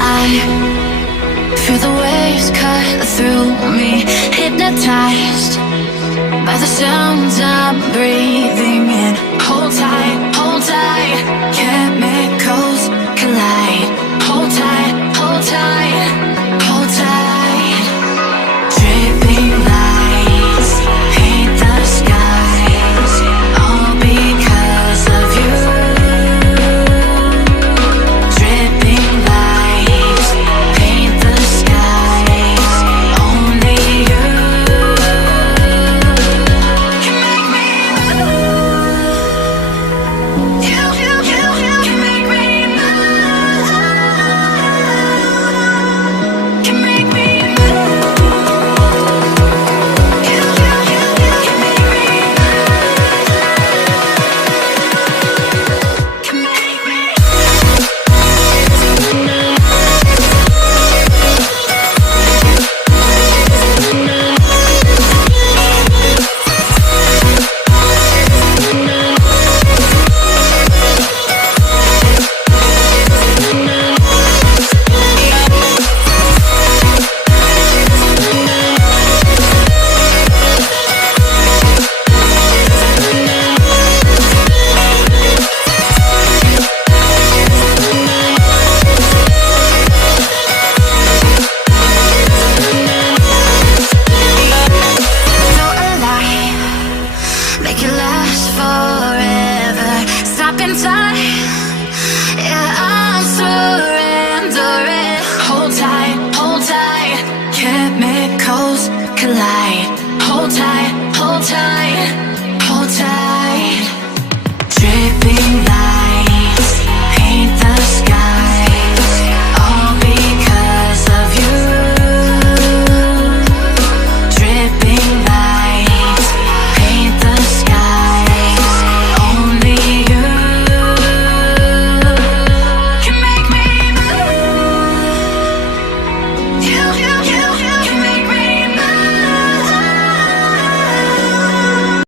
I feel the waves cut through me, hypnotized by the sounds I'm breathing in. Hold tight, chemicals collide. Hold tight, hold tight, hold tight. Dripping lights paint the skies, all because of you. Dripping lights paint the skies, only you can make me move. You can make me move. Can make me move. You can make me move. Can make me. Make it last forever. Stop in time. Yeah, I'm surrendering. Hold tight, chemicals collide. Hold tight, hold tight, hold tight.